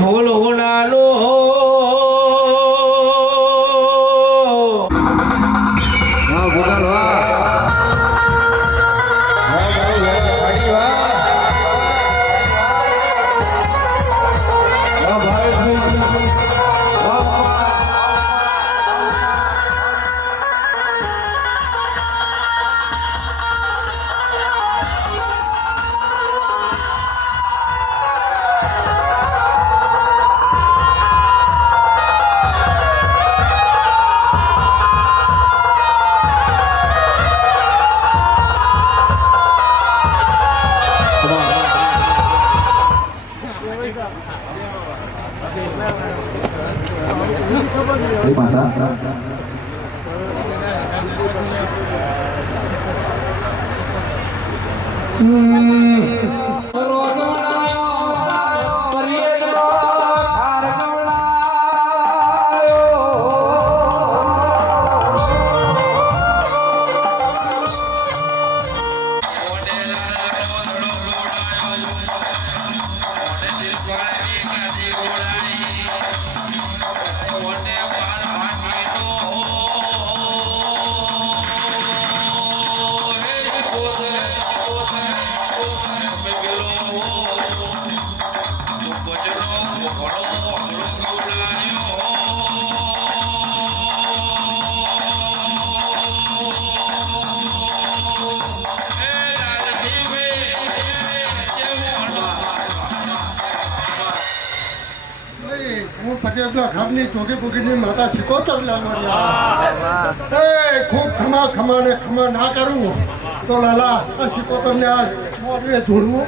ભૂલ હોનાનો વાહ ભગવાન વાહ ઘરની ટોકી ટોકીની માતા શીખોતર લાવવાની ખૂબ ખમા ખમા ને ખમા ના કરું તો લાલા આ શીખોતર ને આ મોઢે ધોળવું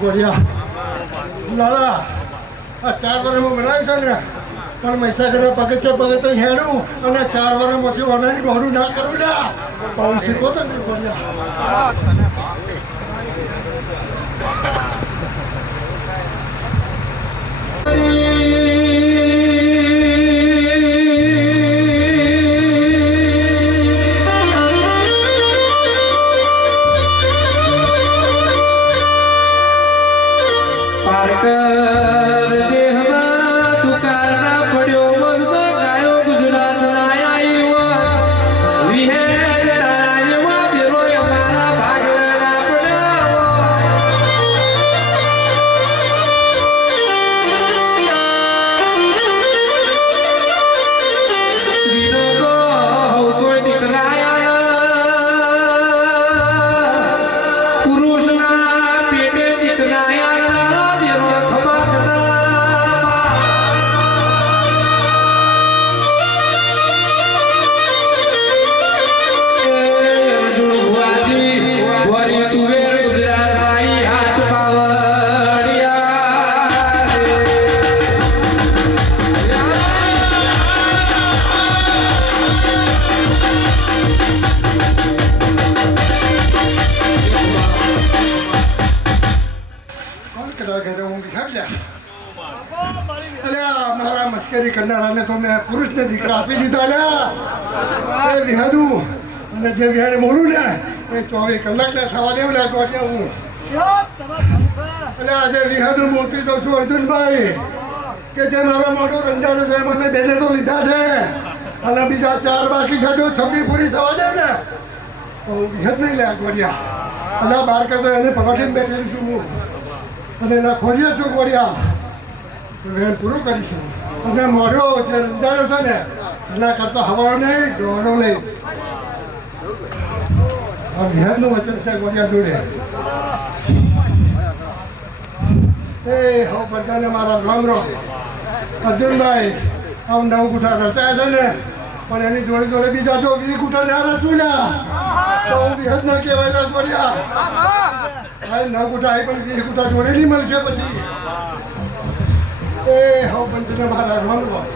ગોળિયા લાલા આ 4 વર્ષમાં બનાવ્યું છે ને પણ મહીસાગરના પગથે હેડું અને 4 વર્ષમાંથી ઓનાની બહોળું ના કરું ને તો શીખોતર ને ગોળિયા કરનારાને તો મેં પુરુષને દીકરા આપી દીધા એ વિહાદું અને જે વિહાડે બોલું ને એ 24 કલાક ને થવા દેવું લાગો છે હું એટલે આજે વિહાદું બોલતી તો છું અર્જુનભાઈ કે જે મારો મોટો રંજાડો છે મને બેને તો લીધા છે અને બીજા 4 બાકી છે જો 26 પૂરી થવા દે ને તો વિહદ નહીં લે ગોળિયા અને બહાર કરતો એને પગાઠીને બેઠેલી છું હું અને એના ખોરીએ છું ગોળિયા વેણ પૂરું કરીશું અને મોઢો જે રંજાડો છે ને એના કરતા હવા નહીં દોડો લઈ આ વિહારનું વચન છે ગોળિયા જોડે એ હો બધાને મારા રામ રામ અર્જુનભાઈ આમ 9 ગુઠા રચાયા છે ને પણ એની જોડે જોડે બીજા જો 20 ગુઠા ના રચું ને તો હું વિહદ ના કહેવાય ગોળિયા 9 ગુઠા આવી પણ 20 ગુઠા જોડે નહીં મળશે પછી એ હો પંચને મારા રામ રામ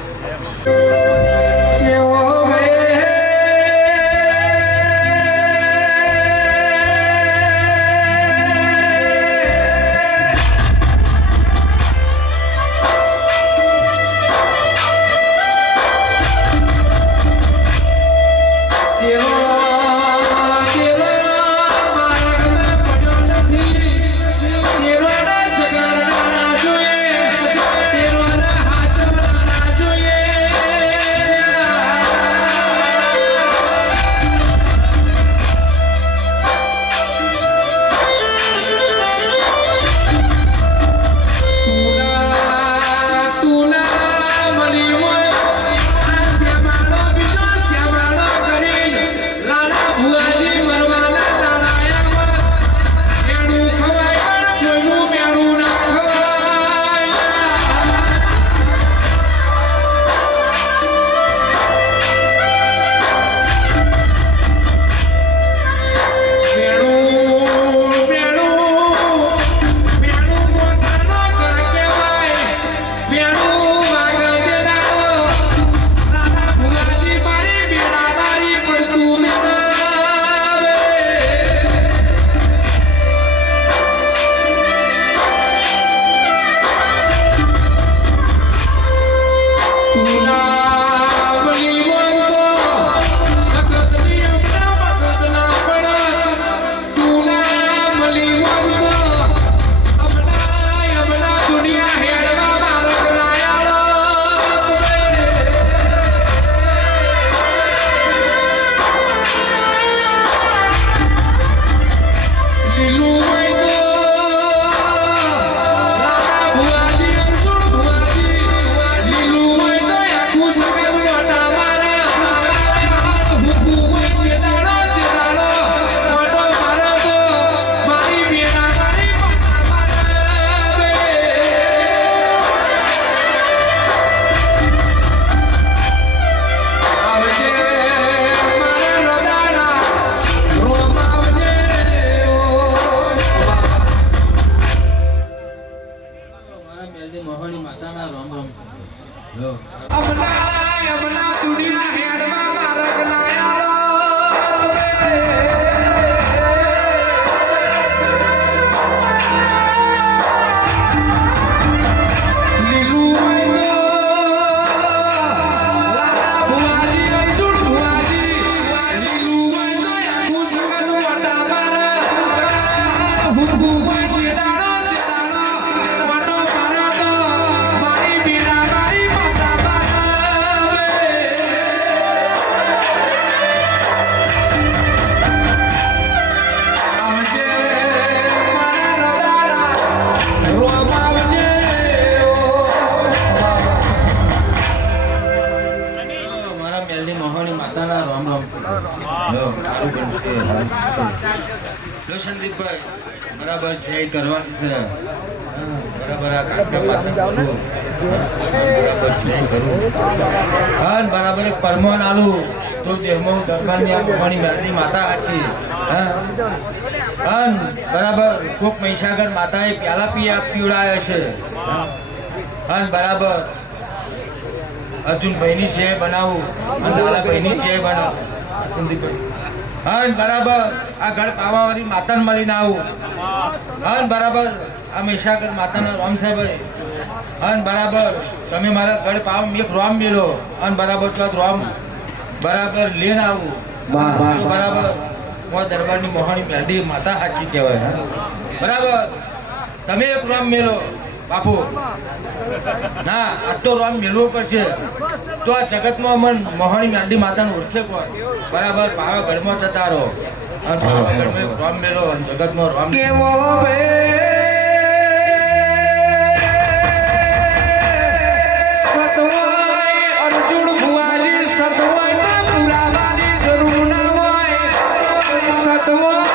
Yeah. માતાના રામ રામ જો અમના દુનિયા હેડમાં મારગ નાયા સંદીપભાઈ બરાબર જય કરવાની છે બરાબર આ કાકા પાસે બરાબર જય કરું હા બરાબર એક પરમાન આલુ તો દેહમાં દરબારની આ ભવાની મેલડી માતા હતી હા બરાબર કોક મહીસાગર માતાએ પ્યાલા પીવડાયો છે હા બરાબર અર્જુનભાઈની જય બનાવું અને લાલાભાઈની જય બનાવું સંદીપભાઈ હા બરાબર આ ગઢ પાવાવાળી માતાને મળીને આવું હા બરાબર આ મહીસાગર માતાના રામ સાહેબ હા બરાબર તમે મારા ગઢ પાવ એક રોમ મેલો અને બરાબર તો રોમ બરાબર લઈને આવું બરાબર દરબારની મોહાણી મેલડી માતા સાચી કહેવાય બરાબર તમે એક રોમ મેલો બાપુ ના આ તો રોમ મેળવો પડશે તો આ જગતમાં મન મોહાણી મેલડી માતાને ઓળખે કોણ બરાબર પાવાગઢમાં જતા રહો અને પાવાગઢમાં રોમ મેળવો અને જગતમાં રોમ કેવો અર્જુન ભુવાજી સતવાય પુરાવાની જરૂર ના હોય સતવાય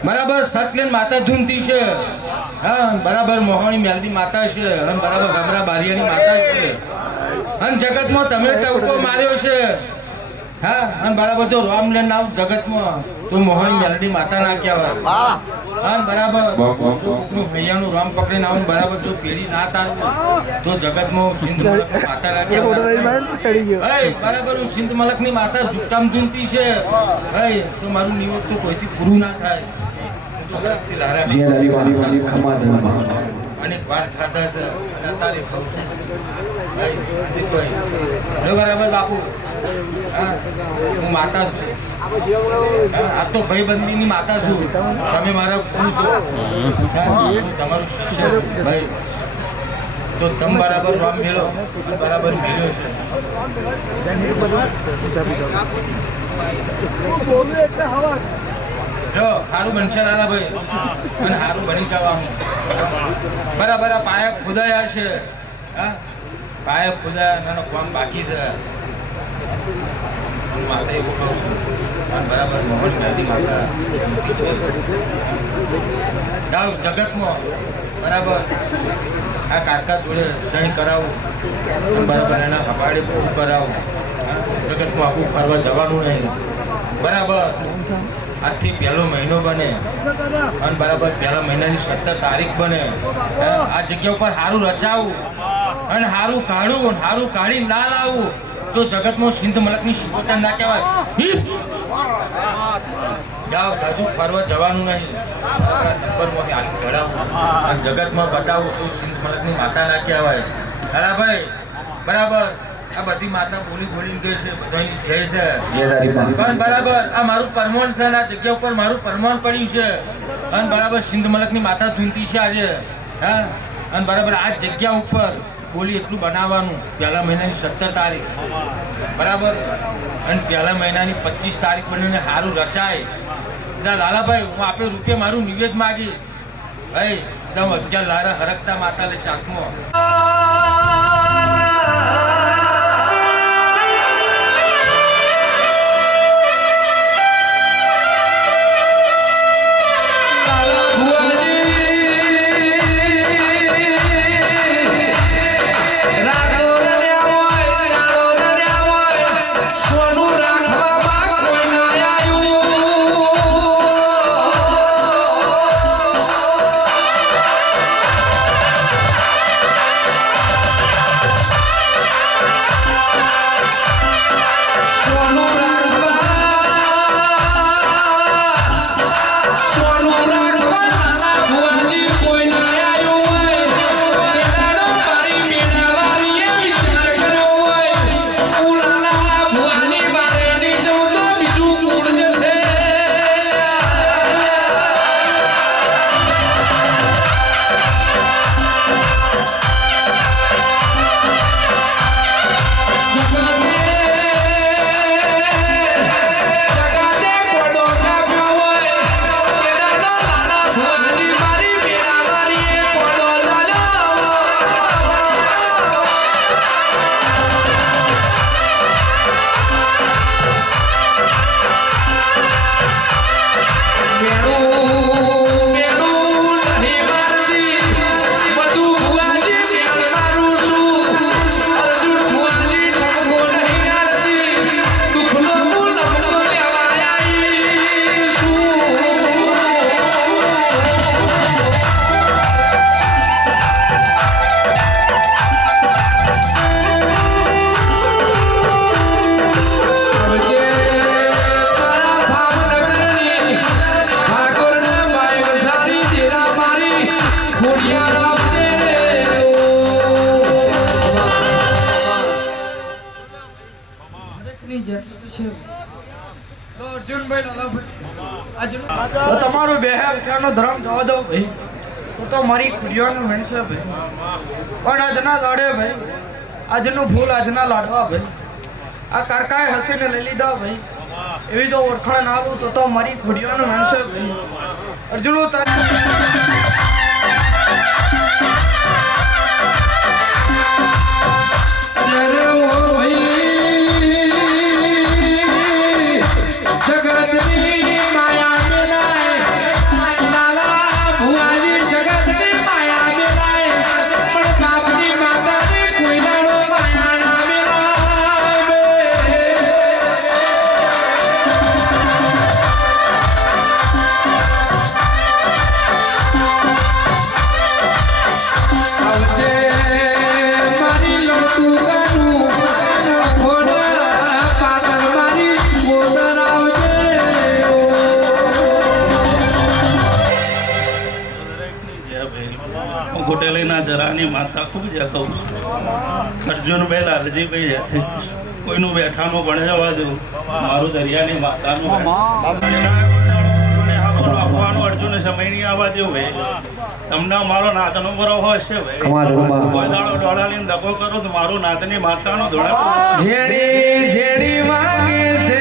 બરાબર સતલેન માતા ધૂનતી છે હા બરાબર મોહાણી મેલડી માતા છે અને બરાબર ગમરા બારિયાની માતા છે અને જગતમાં તમે ટવકો માર્યો છે હા અને બરાબર જો રામલેન નામ જગતમાં તો મોહાણી મેલડી માતા ના કહેવાય હા બરાબર ભૈયાનું રામ પકડીને આવું બરાબર જો પેઢી ના તારું તો જગતમાં સિંધ માતા ના કહેવાય બરાબર હું સિંધ મલકની માતા સુકામ ધૂનતી છે તો મારું નિવત તો કોઈથી પૂરું ના થાય અનેક વાર ખાતા છે તારી ખાઉં છું બરાબર બાપુ હું માતા છું આ તો ભાઈબંધીની માતા છું તમે મારા પૂરું છો તમારું ભાઈ તો તમે બરાબર રામ મેળો બરાબર મેળ્યો છે જો સારું બનશે લાલાભાઈ અને સારું બની જવાનું બરાબર આ પાયા ખોદાયા છે હા પાયા ખોદાયા નાનો કામ બાકી છે માતા એવું કહું છું બરાબર મોહન મેલડી માતા જાઓ જગતમાં બરાબર આ કાકા જોડે સહી કરાવું બરાબર એના હવાડે પૂરું કરાવું જગતમાં આખું ફરવા જવાનું નહીં બરાબર આજથી પહેલો મહિનો બને અને બરાબર પહેલા મહિનાની 17 તારીખ બને આ જગ્યા ઉપર સારું રચાવું અને સારું કાઢવું સારું કાઢી ના લાવવું તો જગતમાં સિંધ મલકની શિકોતર ના કહેવાય. જાઓ સાજુ ફરવા જવાનું નહીં. નંબરમાંથી આગળ ભરાવું અને જગતમાં બતાવું તો સિંધ મલકની માતા ના કહેવાય. ખરા ભાઈ બરાબર. આ બધી માતા બોલી બોલી ગઈ છે, બધાની જય છે. પણ બરાબર આ મારું પરમોન છે ને આ જગ્યા ઉપર મારું પરમોન પડ્યું છે. અને બરાબર સિંધ મલકની માતા ધૂનતી છે આજે. હા અને બરાબર આ જગ્યા ઉપર બોલી એટલું બનાવવાનું પહેલા મહિનાની 17 તારીખ બરાબર અને પહેલા મહિનાની 25 તારીખ બનીને સારું રચાય. લાલાભાઈ હું આપે રૂપિયા મારું નિવેદ માગી ભાઈ એકદમ 11 લારા હરકતા માતા લે સાથમાં. તમારું બેહનો ધર્મ જવા દો ભાઈ. તો મારી ખુડિયાનો મેન છે ભાઈ. પણ આજના લાડે ભાઈ આજનું ભૂલ આજના લાડવા ભાઈ. આ કારકાએ હસીને લઈ લીધા ભાઈ. એવી જો ઓળખાણ ના આવું તો મારી ખુડિયાનો મેન છે ભાઈ. અર્જુનો ગોટેલીના જરાની માતા ખૂબ જતો અર્જુનભાઈ લાલજીભાઈ છે કોઈનું બેઠાનું પણ જવા દઉં મારું દરિયાની માતાનું આપવાનું અર્જુન સમય નહીં આવવા દેવું ભાઈ. તમને અમારો નાતનો બરો હોય છે ભાઈ. કોઈ દાડો ડોળાની દગો કરો તો મારું નાતની માતાનો ધોળા ઝેરી ઝેરી વાગે છે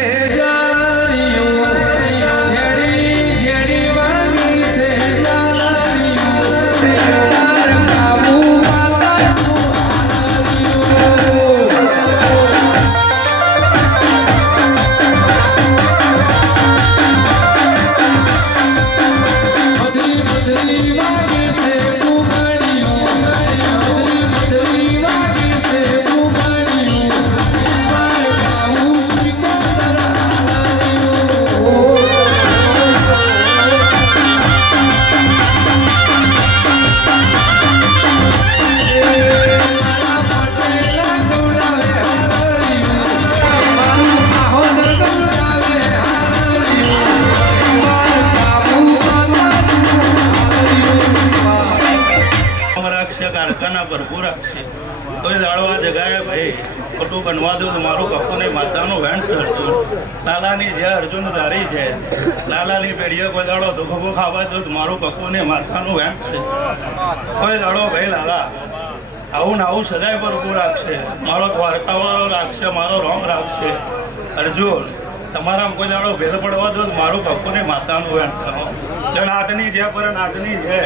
કોઈ દાડો આ જગાએ ભાઈ ખોટું બનવા દઉં તો મારું કપુને માતાનું વેણ છે અર્જુન. લાલાની જે અર્જુન ધારી છે લાલાની પેઢીએ કોઈ દાડો દુઃખો ખાવા દઉં તો મારું કપુને માતાનું વેણ છે. કોઈ દાડો ભાઈ લાલા આવું ને આવું સદાય પર ઊભું રાખશે. મારો દ્વારકાવાળો રાખશે, મારો રોમ રાખશે. અર્જુન તમારા કોઈ દાડો ભેદ પડવા દો તો મારું કપુને માતાનું વેણ કરો. જનાથની જે પર નાથની છે.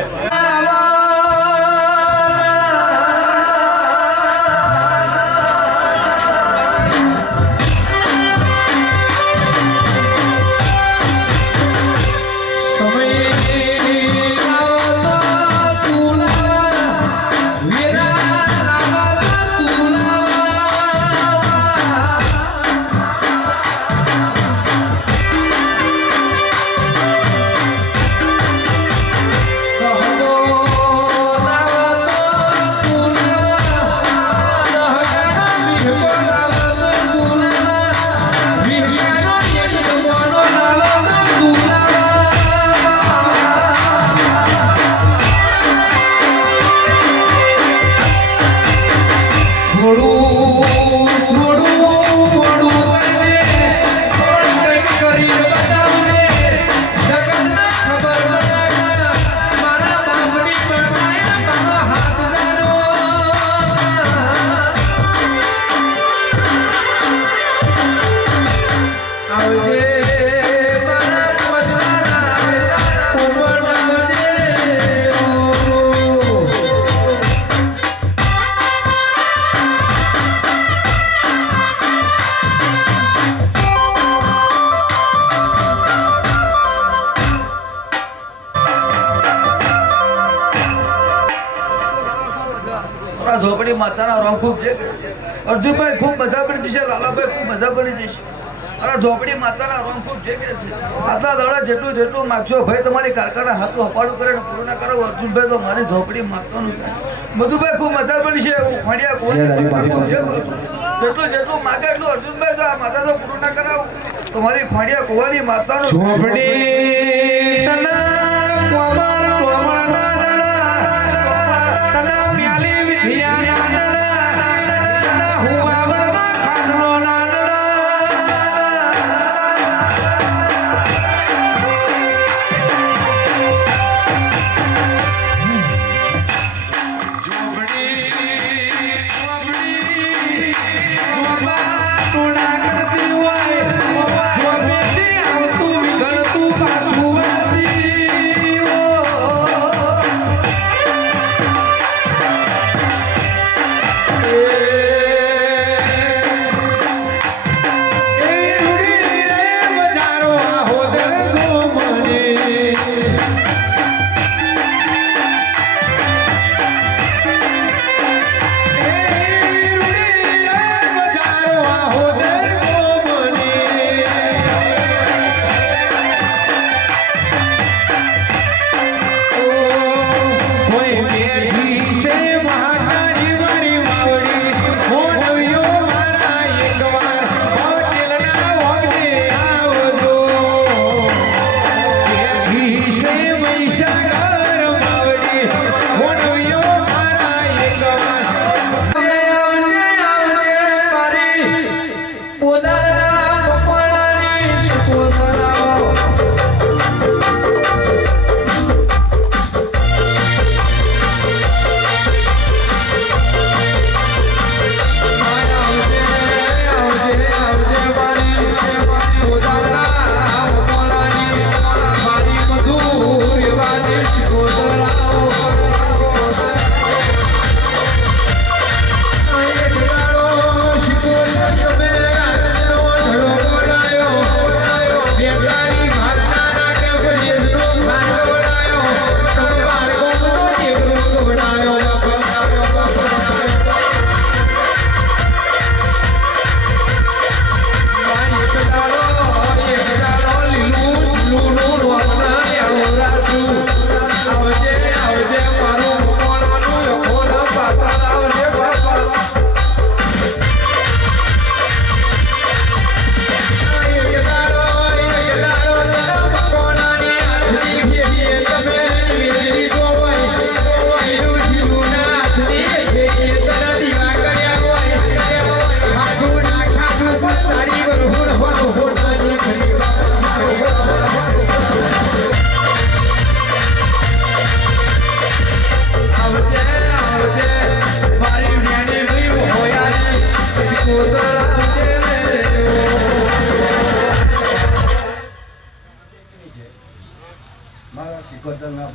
ઝોપડી માતાના રોમ ખૂબ છે. અર્જુનભાઈ ખૂબ મજા પડી જશે, લાલાભાઈ ખૂબ મજા પડી જશે. અરે ઝોપડી માતાના રોમ ખૂબ છે કે છે. આટલા દાડા જેટલું જેટલું માગશો ભાઈ તમારી કારખાના હાથું હપાડું કરે ને પૂરું ના કરો. અર્જુનભાઈ તો મારી ઝોપડી માતાનું મધુભાઈ ખૂબ મજા પડી છે. હું ફળિયા કોઈ જેટલું જેટલું માગે એટલું અર્જુનભાઈ તો આ માતા તો પૂરું ના કરાવું. તમારી ફળિયા કુવાની માતાનું પાછું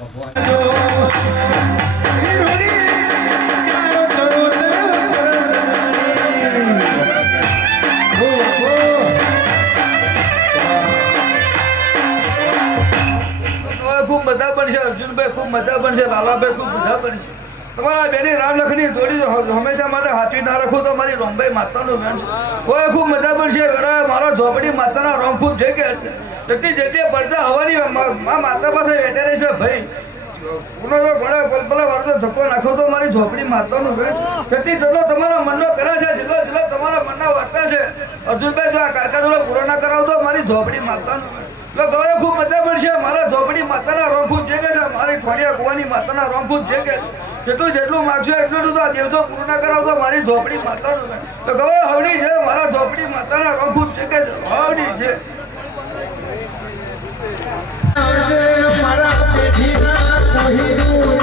ભગવાન ખૂબ બધા પણ છે, અર્જુનભાઈ ખૂબ બધા પણ છે, લાલાભાઈ ખૂબ બધા પણ છે. તમારા બેની રામલખની જોડી હંમેશા માટે હાથવી ના રાખું તો મારી રોમભાઈ માતાનું વેણ છે. કોઈ ખૂબ મજા પણ છે. મારો ઝોપડી માતાના રોમ ખૂબ જગ્યા છે. જેટલી પડતા હવાની માતા પાસે વેટેરી છે ભાઈ. કોનો તો ઘણા પલપલા વારસો ધક્કો નાખો તો મારી ઝોપડી માતાનું વેણ છે. જેટલો તમારા મનનો કરે છે, જેટલો તમારા મનના વર્તા છે, અર્જુનભાઈ જો આ કારકા જોડે પૂરો ના કરાવતો મારી ઝોપડી માતાનું ગવે ખૂબ મજા પડશે. મારા ઝોપડી માતાના રોમ ખૂબ જગ્યા છે. મારી ખોડિયા કુવાની માતાના રોમ ખૂબ જગ્યા છે. જેટલું માગશો એટલું તો દેવતો પૂરું ના કરાવતો મારી ઝોપડી માતાનું તો ગવે હવડી છે. મારા ઝોપડી માતાના રોમ ખૂબ જગ્યા છે. હવડી છે. મારા પેઢીના કોહિનૂર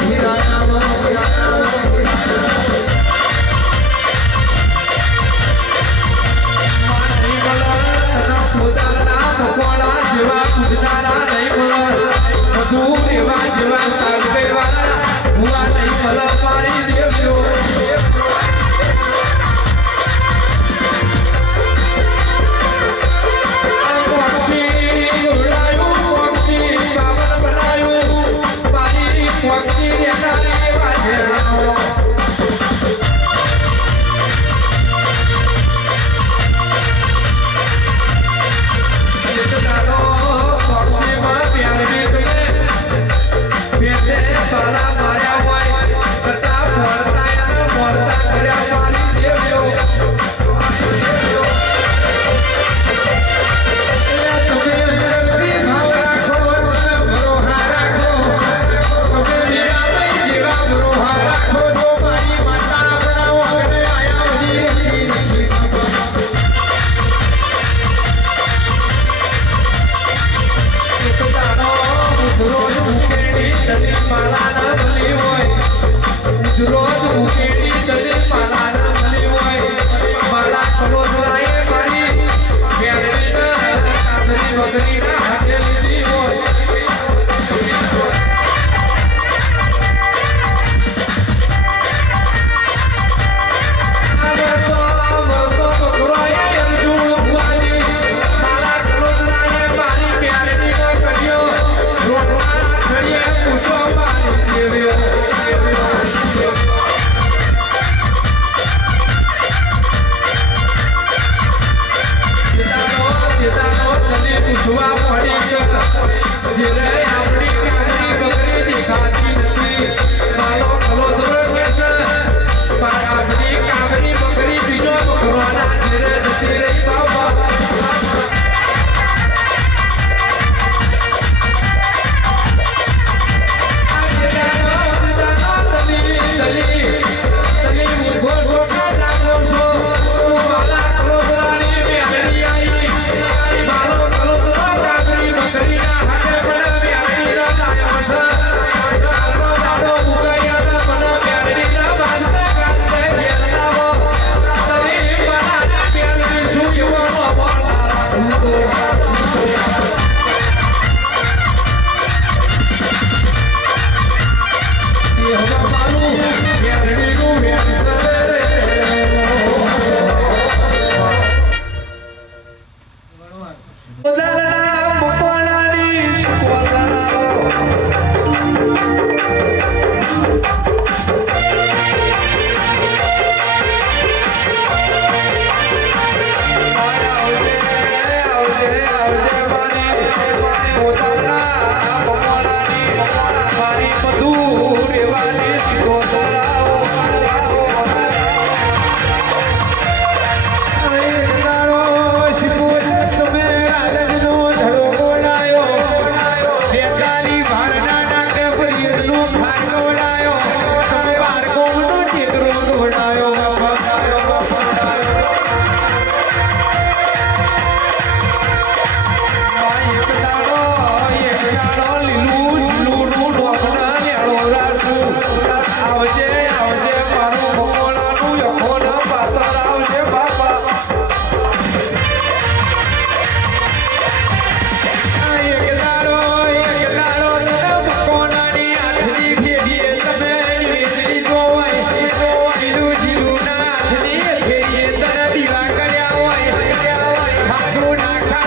બકરીના હાથે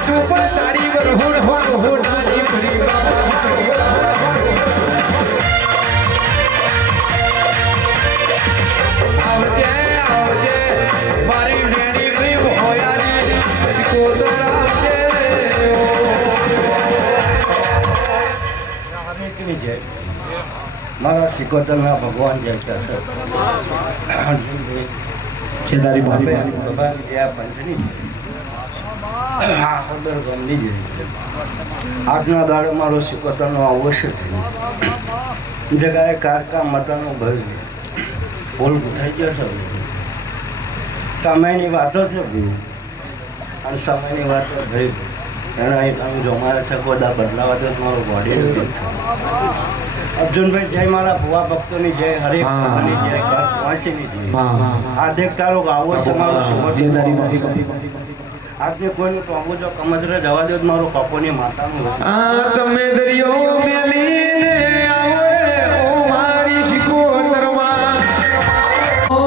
હાટું પણ તારી વરહોડ હોનારી ફરી આવજે આવજે મારી વેણી પ્રેમ હોયાની સિકોદર આવજે મારા સિકોતરના ભગવાન જેમ કે છે તારી ભગવાન જે આ પંચની ખબર ગમની જેવી આજના દાડે મારો સિકોતરનો અવશ્ય થયું જગાએ કારકા મતાનો ભય ભૂલ થઈ ગયો છે સમયની વાતો છે ભાઈ અને સમયની વાતો ભાઈ એના તમે જો મારા છે બધા બદલાવા તો મારો બોડી અર્જુનભાઈ જય મારા ભુવા ભક્તોની જય હરેક ભગવાનની જય વાંચીની જય આ દેખ તારો આવો છે મારો આજે કોઈનું તો આવું જો કમજરે જવા દો મારો કપોની માતાનું તમે દરિયો મેલીને આવો રે ઓ મારી સિકોતરમાં ઓ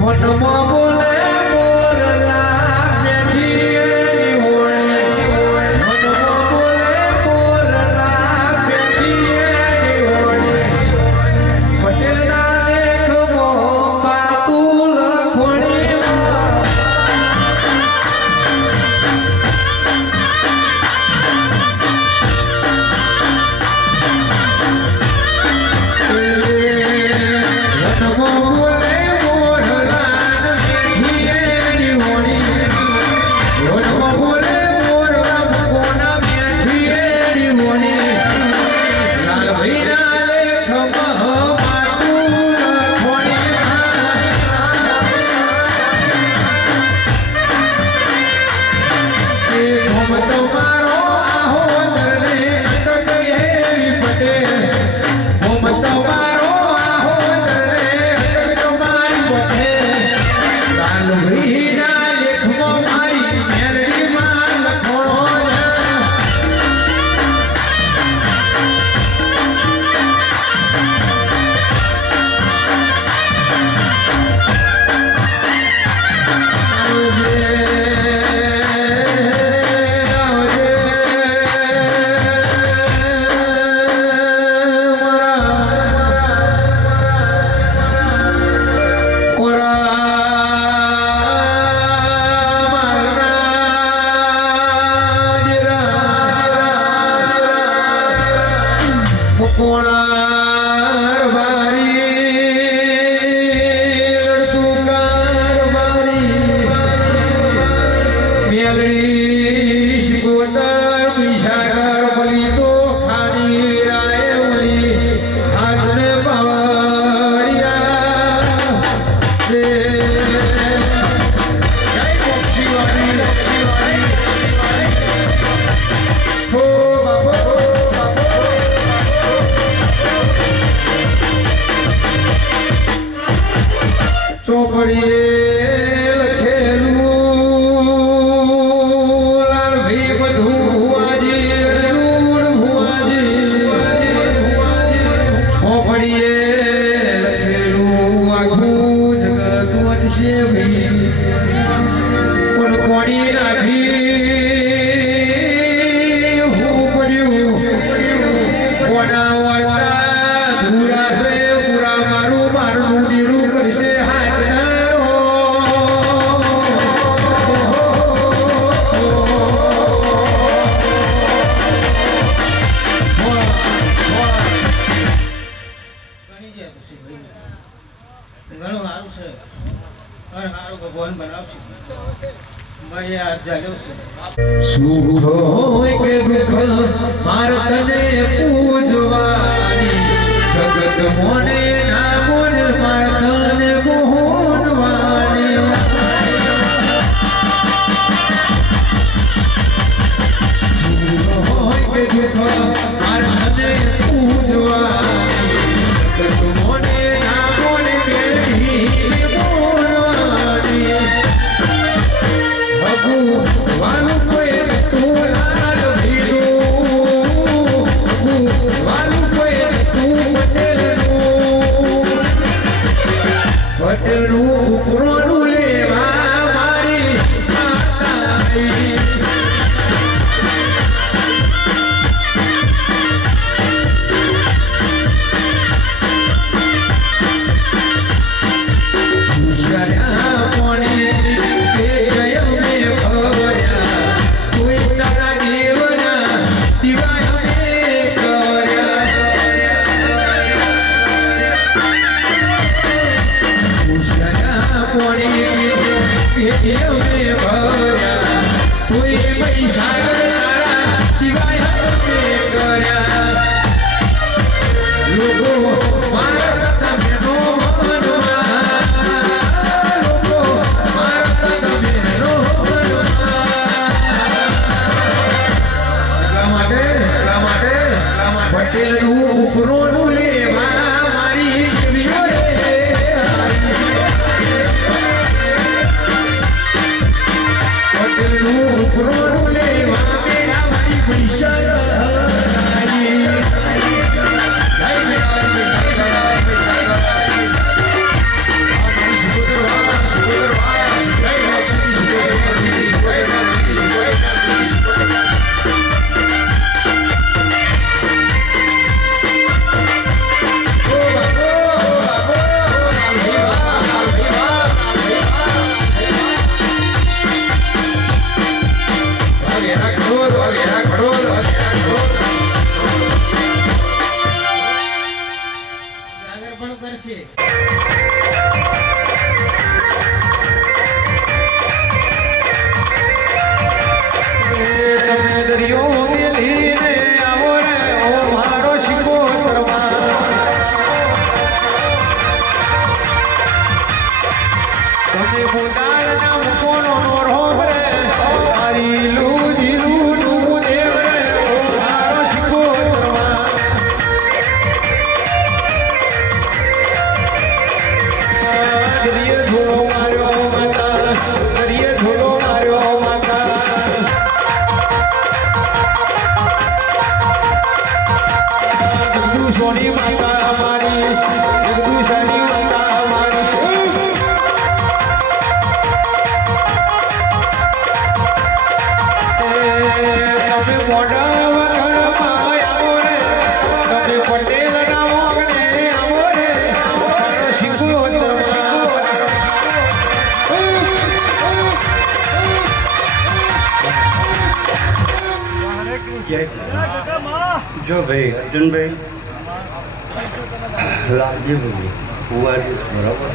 મનમાં બોલે બોલલા બેઠી હોણે મનમાં બોલે બોલલા બેઠી હોણે પટેલના લેખમાં પાતું લખોણીમાં ઘણું સારું છે ઘણું સારું ભગવાન બનાવશે ભાઈ આ જાગ્યો છે સુખ હોય કે દુઃખ માર તને પૂજવાની જગત મોને ના મોને માર તને મોહનવાની સુખ હોય કે દુઃખ માર તને પૂજવાની જગત મોને ના મોને મેળવી મોહનવાની ભગવાન કોઈ તું લાલ ભીડું ભગવાન કોઈ તું પટેલનું સોની માતા મારી જગદુશાની માતા મારી તમે મોઢા વગરમાં આવો રે તમે પટેલ ના મોગને આવો રે શીખો જો ભાઈ અર્જુનભાઈ લાલજીભાઈ કુંવારી બરાબર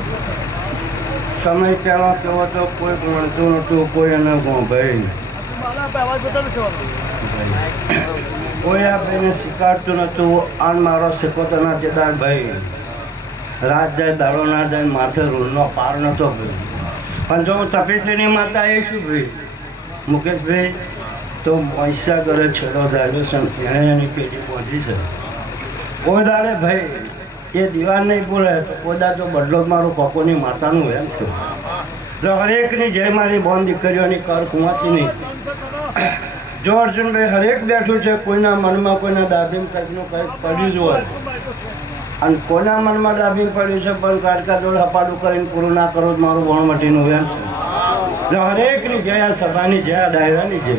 સમય પહેલાં કેવો તો કોઈ મળતું નહોતું કોઈ એને ભાઈ કોઈ આ ભાઈને શીખવાડતું નહોતું આન મારો શીખવતો ના કેદાર ભાઈ રાત જાય દાડો ના જાય માથે રૂલનો પાર નહોતો ભાઈ પણ જો હું તપેશ્રીની માતા એ શું ભાઈ મુકેશભાઈ તો પૈસા કરે છેડો ધાર્યો છે એણે એની પેઢી પહોંચી છે કોઈ દાડે ભાઈ એ દીવાન નહીં બોલે તો કોઈ દાડે તો બદલો જ મારું પપ્પોની માતાનું એમ છે જો હરેકની જય મારી બોન દીકરીઓની કર કુંવાસી નહીં જો અર્જુનભાઈ હરેક બેઠું છે કોઈના મનમાં કોઈના દાબીમ કંઈકનું કંઈક પડ્યું જ હોય અને કોઈના મનમાં દાબીમ પડ્યું છે પણ કાઢકા દોડ હપાડું કરીને પૂરું ના કરો જ મારું વણમટીનું વેમ છે જો હરેકની જય આ સભાની જય આ ડાયરાની જય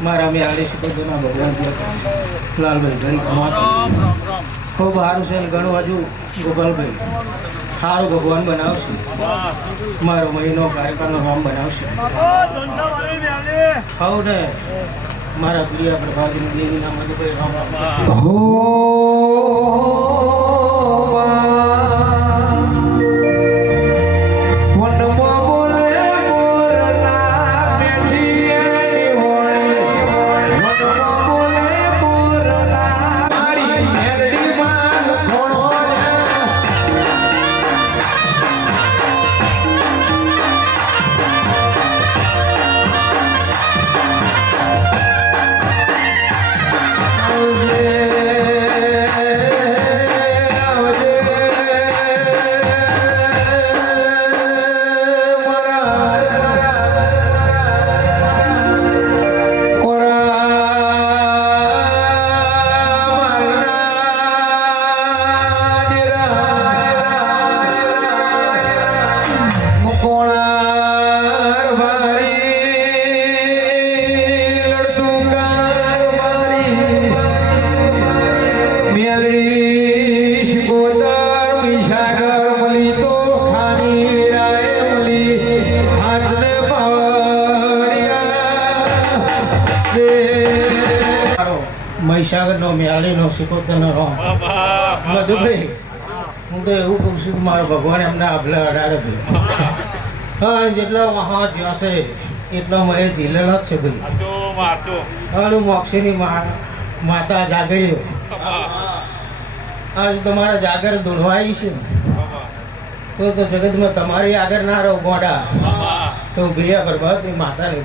મારા મેં આલે ભગવાન લાલભાઈ ઘણી ખૂબ સારું છે ઘણું હજુ ગોપાલભાઈ સારું ભગવાન બનાવશે. મારો મહિનો કાર્યક્રમનો રામ બનાવશે. હવ ને મારા પ્રિય પ્રભાતિની દેવીના મધુભાઈ રામ મહીસાગરનો મેળીનો સિકોતરનો રોમ મધુભાઈ. હું તો એવું કહું છું કે મારો ભગવાન એમને આભલા અડાડે ભાઈ. હા જેટલા વહાં જ્યાંશે એટલા મેં ઝીલેલો જ છે ભાઈ. હારું મોક્ષીની માતા જાગરી આજ તમારા જાગર દોડવાઈ છે તો જગતમાં તમારી આગળ ના રહો ગોડા તો ભૈયા પ્રભાતની માતાની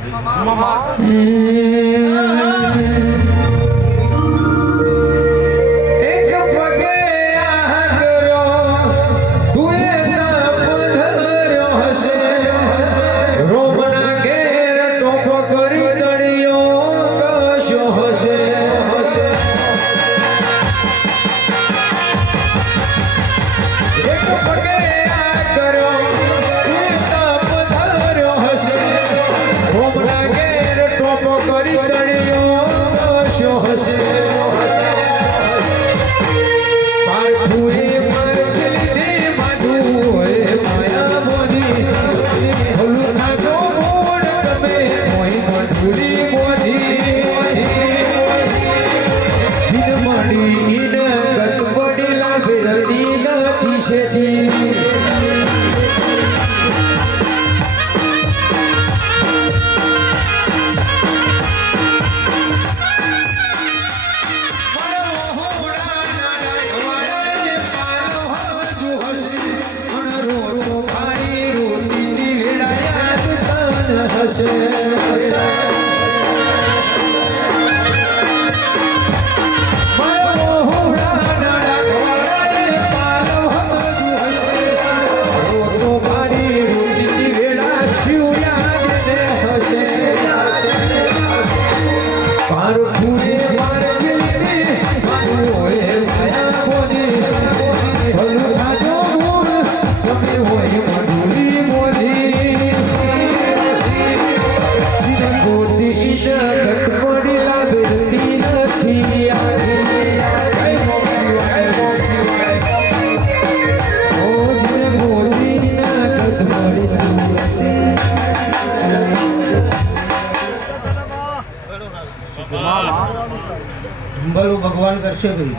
ભલું ભગવાન કરશે ભાઈ.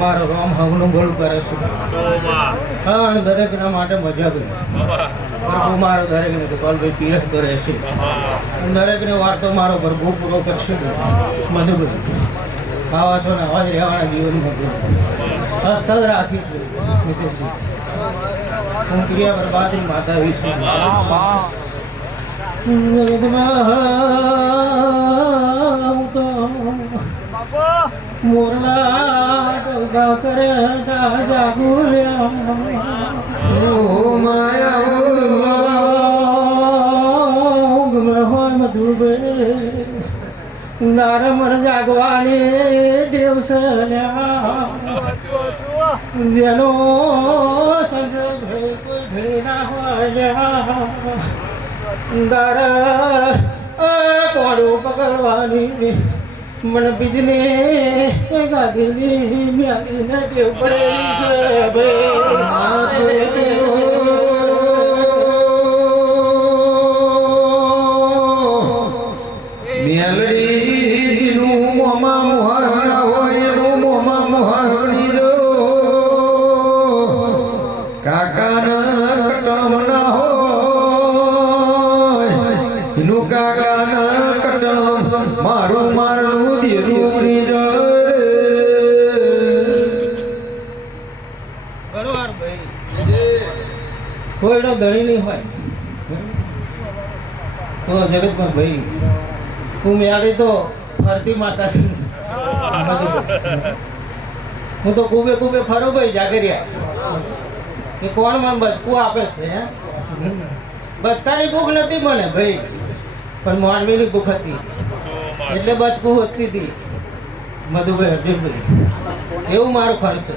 મારો રામ હવનું ભલું કરે છે. હા દરેકના માટે મજા ગઈ. પ્રભુ મારો દરેકને ગોપાલભાઈ પીરસ કરે છે. દરેકને વાર્તો મારો ભરભૂ પૂરો કરશે મધુભાઈ. આવા છો ને આવા જ રહેવાના જીવનમાં હસ્તલ રાખીશું. હું ક્રિયા પ્રભાતની માતા વિશે મોરલા ટોકા કરે જાગુલ્યા મધુભાઈ નારમણ જાગવાની દેવસલ્યા જેનો સંજોગ કોઈ ઘડી ના હોય દર કોડું પકડવાની મને બીજની ગાદીની મ્યાલીને ટેવ પડેલી છે ભાઈ. મેલડીનું મોમાં મોહરા હોય એનું મોમાં મોહરની જો કાકાના કટમ ના હોય એનું કાકાના કટમ મારું મારું દેવું ની બરોબર ભાઈ. કોઈનો ધણી નહીં હોય તો જગતમાં ભાઈ તું મેળી તો ફરતી માતા છું. હું તો કુબે કુબે ફરું ભાઈ જાગરિયા કે કોણ મને બચકું આપે છે હે? બચકાની ભૂખ નથી મને ભાઈ, પણ માનવીની ભૂખ હતી એટલે બચકું હોતી હતી. મધુભાઈ અર્જુનભાઈ એવું મારું ફર્જ છે.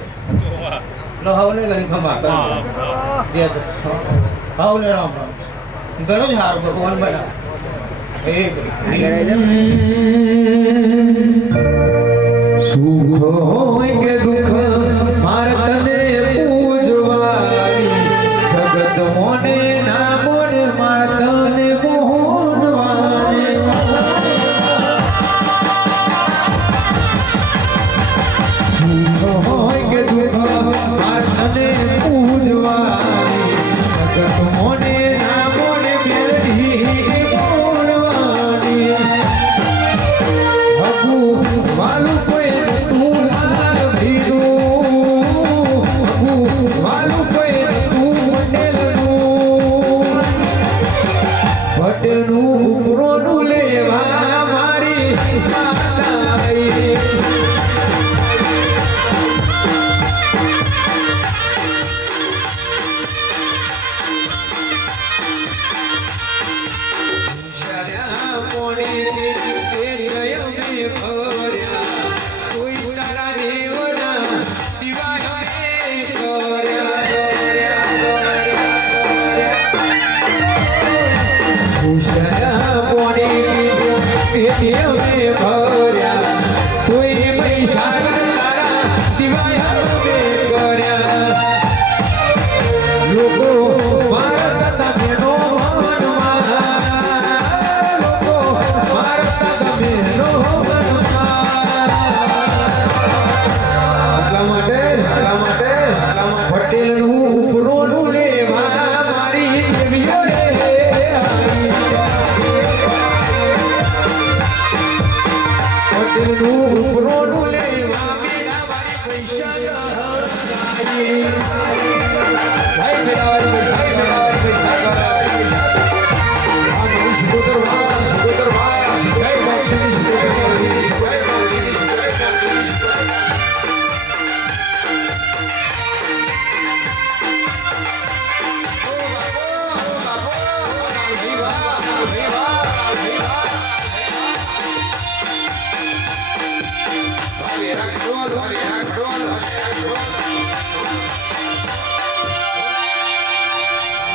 લો હવને ઘણી ખમા જય હવને રામ રામ. ઘણું જ સારું ભગવાન બનાવે. સુખ હોય કે દુઃખ મારે તને પૂજવાની જગત મોને ના મોને મારે તને મોહનવાની. સુખ હોય કે દુઃખ મારે તને પૂજવાની જગત મોને ના મોને મેલડી વાલું કોઈ તું લાલ ભીરું વાલું કોઈ તું મંડેલનું ભટનું ઉપરોનું લેવા મારી માતા આવી.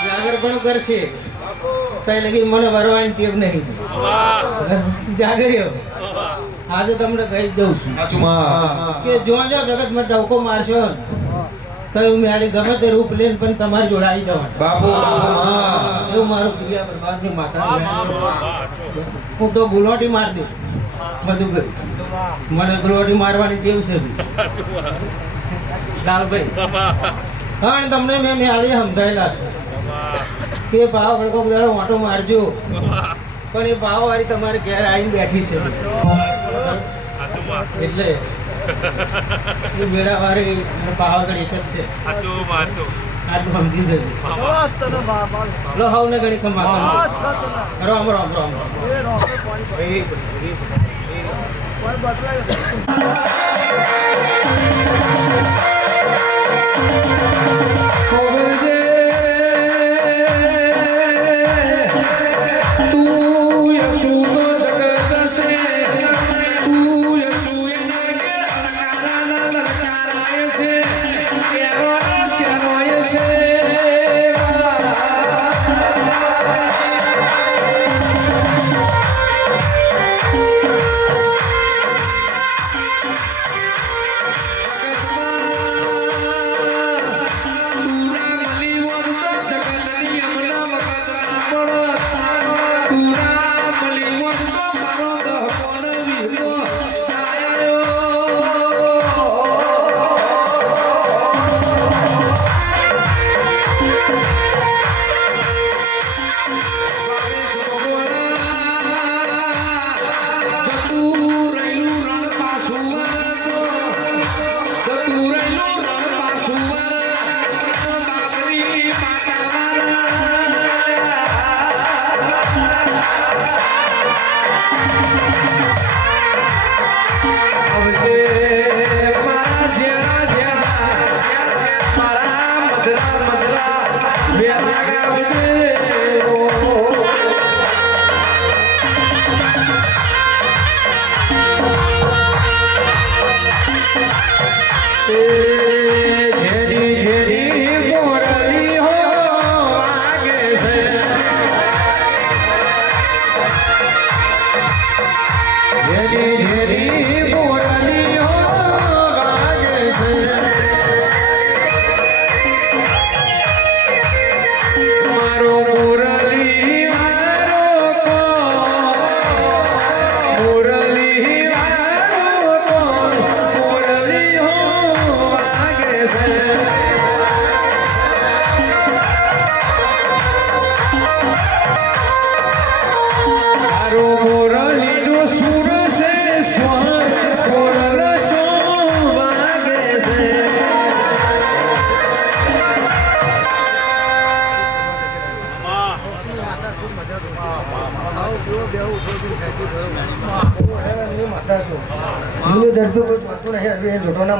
જાગર પણ કરશે કઈ લગી મને વરવાની ટેવ નહીં. જાગર્યો આજે તમને કહી દઉં છું કે જો જગતમાં ટવકો મારશો કયું મેળી ગમે તે રૂપ લઈને પણ તમારી જોડે આવી જવાનું. એવું મારું પ્રિય બરબાદની માતા. હું તો ગુલોટી માર દઉં મધુભાઈ, મને ગુલોટી મારવાની ટેવ છે લાલભાઈ. હા તમને મેં મેળી સમજાયેલા છે કે ભાવ ખડકો બધા ઓટો મારજો, પણ એ ભાવ વાળી તમારે ઘેર આવીને બેઠી છે એટલે એ મેળા વાળી પાવાગઢ એક જ છે. આટલું સમજી જજો. લો હવને ઘણી ખમા રામ રામ રામ.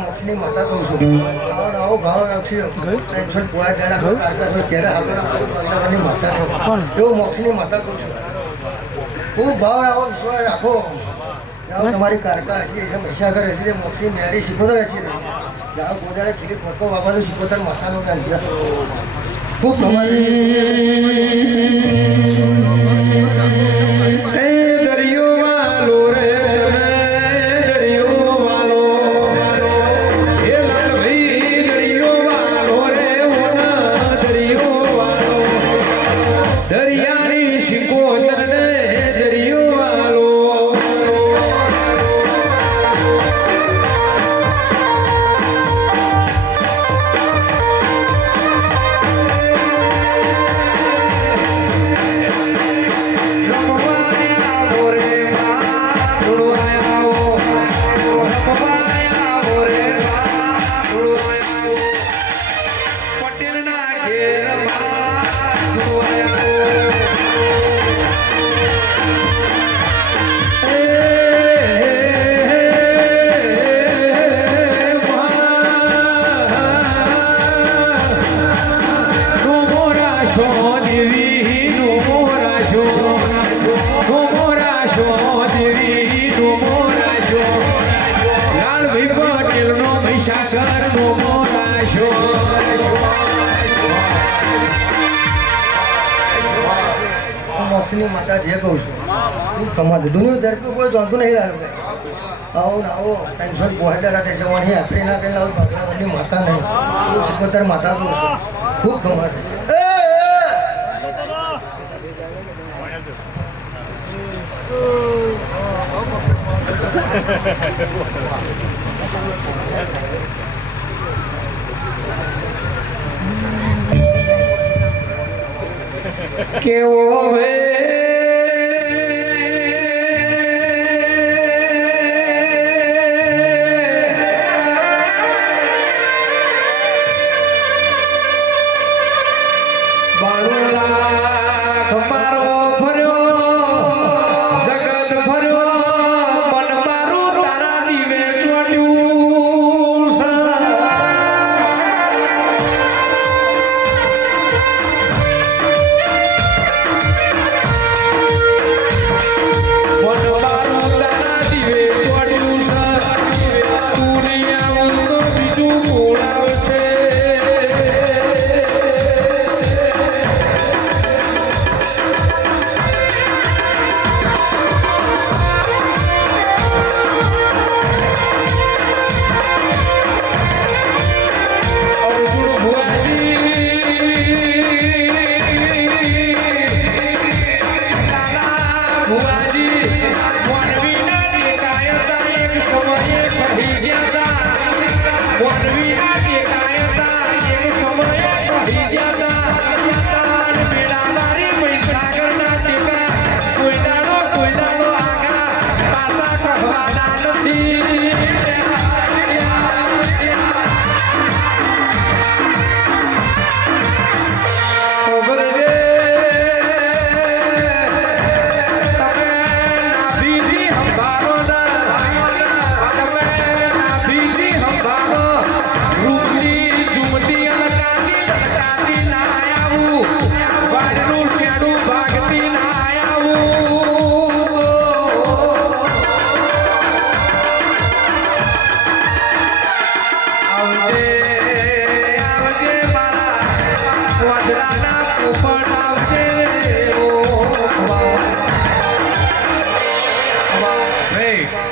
મોક્ષની માતા કહું છું આવો ભાવ માતા એવો મોક્ષની માતા કહું છું ખૂબ ભાવ આવો વિશ્વાસ રાખો તમારી કારકા હશે મહીસાગર હશે મોક્ષની મેરી શીખોતર હશે જાઓ ગોદારે ખીરી ખોટો બાબા શીખોતર માતાનો ખૂબ મોક્ષની માતા જે કહું છું ખૂબ કમાલ દુનિયા ઝડપી કોઈ જોતું નહીં લાગે આવો ને આવો ટેન્શન પહોંચેલા છે જવાની આપણી ના કઈ લાવું ભગવાનની માતા નહીં હું સિકોતર માતા કહું છું ખૂબ કમાલ કેવો વે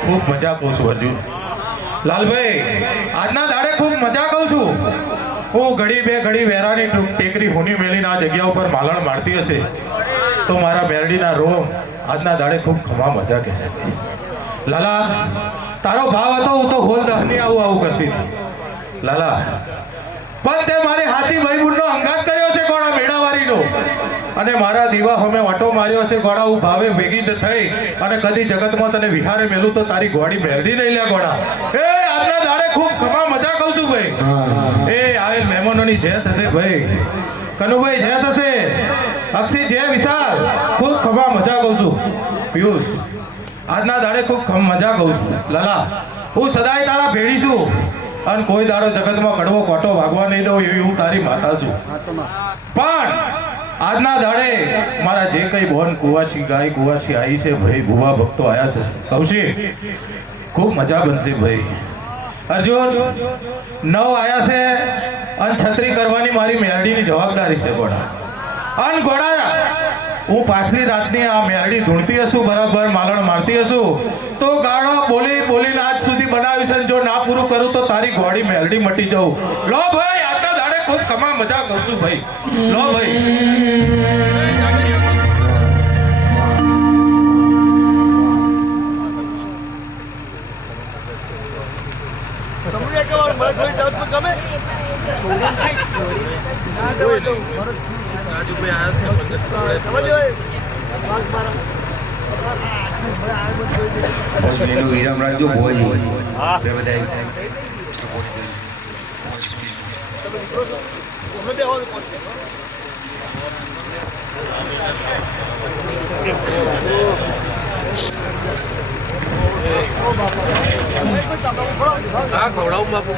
ખૂબ મજા કહું છું અર્જુન. લાલભાઈ, આજના દાડે ખૂબ મજા કહું છું. હું ઘડી બે ઘડી વેરાની ટેકરી હુની મેલીને આ જગ્યા ઉપર માલણ મારતી હશે તો મારા મેરડીના રોમ આજના દાડે ખૂબ ખમા મજા કહેશે. લાલા, તારો ભાવ હતો હું તો હોલ દહની આવું કરતી હતી. લાલા, પણ તે મારી હાથી ભાઈ બુનનો અંગાત કર્યો છે ગોળા મેળાવારીનો, અને મારા દીવા હમે વાટો માર્યો છે ગોળા. હું ભાવે ભેગી થઈ અને કદી જગતમાં તને વિહારે મેલું તો તારી ગોળી મેળવી નહીં લ્યા ગોળા. એ આજના દાડે ખૂબ ખમા મજા કહું છું ભાઈ. એ આવેલ મહેમાનોની જય થશે ભાઈ. કનુભાઈ જય થશે. અક્ષી જય વિશાલ. ખૂબ ખમા મજા કહું છું. પિયુષ, આજના દાડે ખૂબ મજા કહું છું. લાલા, હું સદાય તારા ભેડી છું અને કોઈ દાડો જગતમાં કડવો કોટો વાગવા નહીં દઉં એવી હું તારી માતા છું. પણ આજના દાડે મારા જે કઈ બોન કુવાસી ગાય કુવાસી આવી છે ભાઈ, ભુવા ભક્તો આવ્યા છે, કૌશિક ખૂબ મજા બનશે ભાઈ. અર્જુન, નવ આવ્યા છે અને છત્રી કરવાની મારી મેરડીની જવાબદારી છે ગોડા. અને ગોડા, હું પાછલી રાતની આ મેરડી ધૂણતી હશું, બરાબર માલણ મારતી હશું તો ગાળો બોલી બોલીને આજ સુધી બનાવ્યું છે. જો ના પૂરું કરું તો તારી ગોળી મેરડી મટી જાઉં. લો ભાઈ, આજના દાડે ખૂબ કમા મજા કરું છું ભાઈ. લો ભાઈ. વિરામ રાખજો ભોજી. ખવડાવું બાપુ.